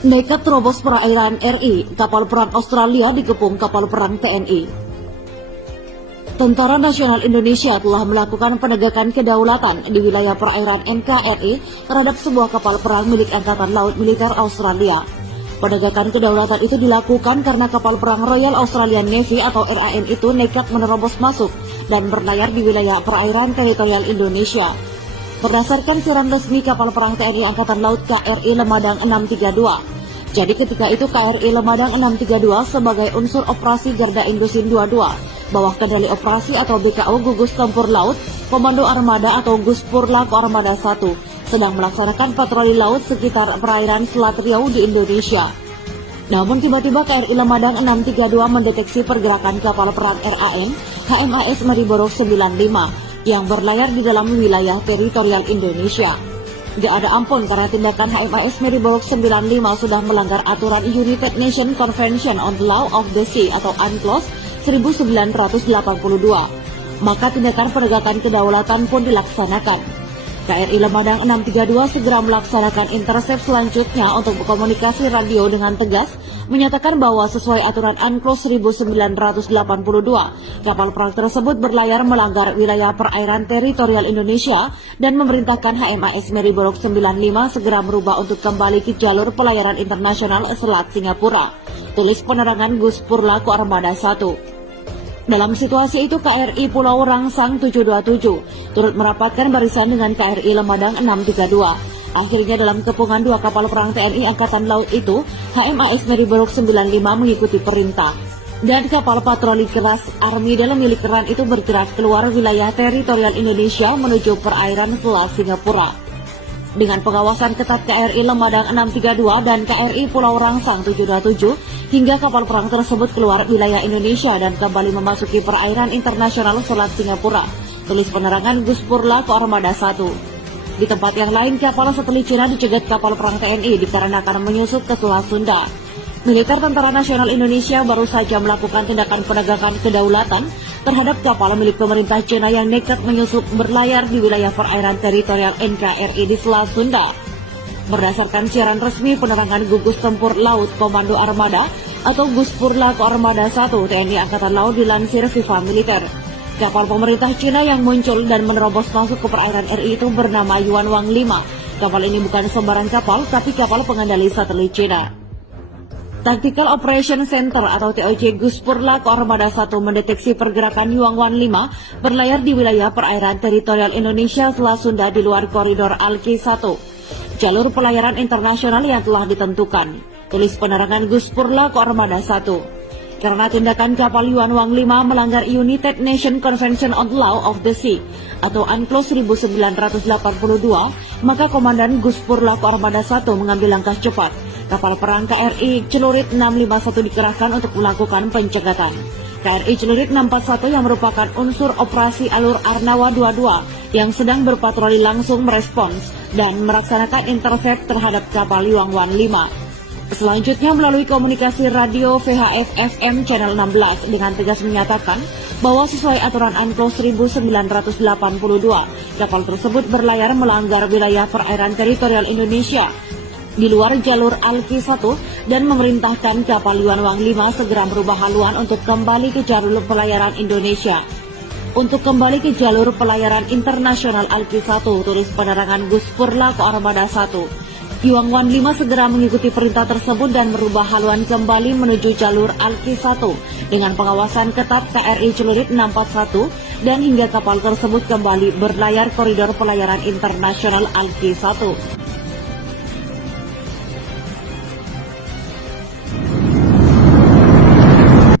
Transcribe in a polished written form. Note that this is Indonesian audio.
Nekat terobos perairan RI, kapal perang Australia dikepung kapal perang TNI. Tentara Nasional Indonesia telah melakukan penegakan kedaulatan di wilayah perairan NKRI terhadap sebuah kapal perang milik Angkatan Laut Militer Australia. Penegakan kedaulatan itu dilakukan karena kapal perang Royal Australian Navy atau RAN itu nekat menerobos masuk dan berlayar di wilayah perairan teritorial Indonesia. Berdasarkan siaran resmi kapal perang TNI Angkatan Laut KRI Lemadang 632. Jadi ketika itu KRI Lemadang 632 sebagai unsur operasi Garda Indosin 22, bawah kendali operasi atau BKO Gugus Tempur Laut, Komando Armada atau Guspurlako Armada 1, sedang melaksanakan patroli laut sekitar perairan Selat Riau di Indonesia. Namun tiba-tiba KRI Lemadang 632 mendeteksi pergerakan kapal perang RAN HMAS Mariborok 95 yang berlayar di dalam wilayah teritorial Indonesia. Gak ada ampun karena tindakan HMAS Mariborok 95 sudah melanggar aturan United Nations Convention on the Law of the Sea atau UNCLOS 1982. Maka tindakan penegakan kedaulatan pun dilaksanakan. KRI Lemadang 632 segera melaksanakan intercept selanjutnya untuk berkomunikasi radio dengan tegas, menyatakan bahwa sesuai aturan UNCLOS 1982, kapal perang tersebut berlayar melanggar wilayah perairan teritorial Indonesia dan memerintahkan HMAS Mariborok 95 segera merubah untuk kembali ke jalur pelayaran internasional Selat Singapura. Tulis penerangan Guspurlako Armada 1. Dalam situasi itu KRI Pulau Rangsang 727 turut merapatkan barisan dengan KRI Lemadang 632. Akhirnya dalam kepungan dua kapal perang TNI Angkatan Laut itu, HMAS Mariborok 95 mengikuti perintah. Dan kapal patroli keras Army dalam milik Ran itu bergerak keluar wilayah teritorial Indonesia menuju perairan Selat Singapura. Dengan pengawasan ketat KRI Lemadang 632 dan KRI Pulau Rangsang 727, hingga kapal perang tersebut keluar wilayah Indonesia dan kembali memasuki perairan internasional Selat Singapura. Tulis penerangan Guspurlako Armada 1. Di tempat yang lain, kapal satelit Cina dicegat kapal perang TNI dikarenakan menyusup ke Selat Sunda. Militer Tentara Nasional Indonesia baru saja melakukan tindakan penegakan kedaulatan terhadap kapal milik pemerintah Cina yang nekat menyusup berlayar di wilayah perairan teritorial NKRI di Selat Sunda. Berdasarkan siaran resmi penerangan Gugus Tempur Laut Komando Armada atau Guspurlako Armada 1 TNI Angkatan Laut dilansir Viva Militer. Kapal pemerintah Cina yang muncul dan menerobos masuk ke perairan RI itu bernama Yuanwang 5. Kapal ini bukan sembarang kapal, tapi kapal pengendali satelit Cina. Tactical Operation Center atau TOC Guspurlako Armada 1 mendeteksi pergerakan Yuanwang 5 berlayar di wilayah perairan teritorial Indonesia Selat Sunda di luar koridor Alki 1, jalur pelayaran internasional yang telah ditentukan. Tulis penerangan Guspurlako Armada 1. Karena tindakan kapal Yuanwang 5 melanggar United Nations Convention on the Law of the Sea atau UNCLOS 1982, maka Komandan Guspurlako Armada 1 mengambil langkah cepat. Kapal perang KRI Celurit 651 dikerahkan untuk melakukan pencegatan. KRI Celurit 641 yang merupakan unsur operasi alur Arnawa 22 yang sedang berpatroli langsung merespons dan melaksanakan intercept terhadap kapal Yuanwang 5. Selanjutnya melalui komunikasi radio VHF FM Channel 16 dengan tegas menyatakan bahwa sesuai aturan UNCLOS 1982, kapal tersebut berlayar melanggar wilayah perairan teritorial Indonesia di luar jalur Alki 1 dan memerintahkan kapal Yuanwang 5 segera merubah haluan untuk kembali ke jalur pelayaran Indonesia. Untuk kembali ke jalur pelayaran internasional Alki 1, tulis penerangan Guspurlako Armada 1. Yuanwang 5 segera mengikuti perintah tersebut dan merubah haluan kembali menuju jalur Alki 1 dengan pengawasan ketat KRI Celurit 641 dan hingga kapal tersebut kembali berlayar koridor pelayaran internasional Alki 1.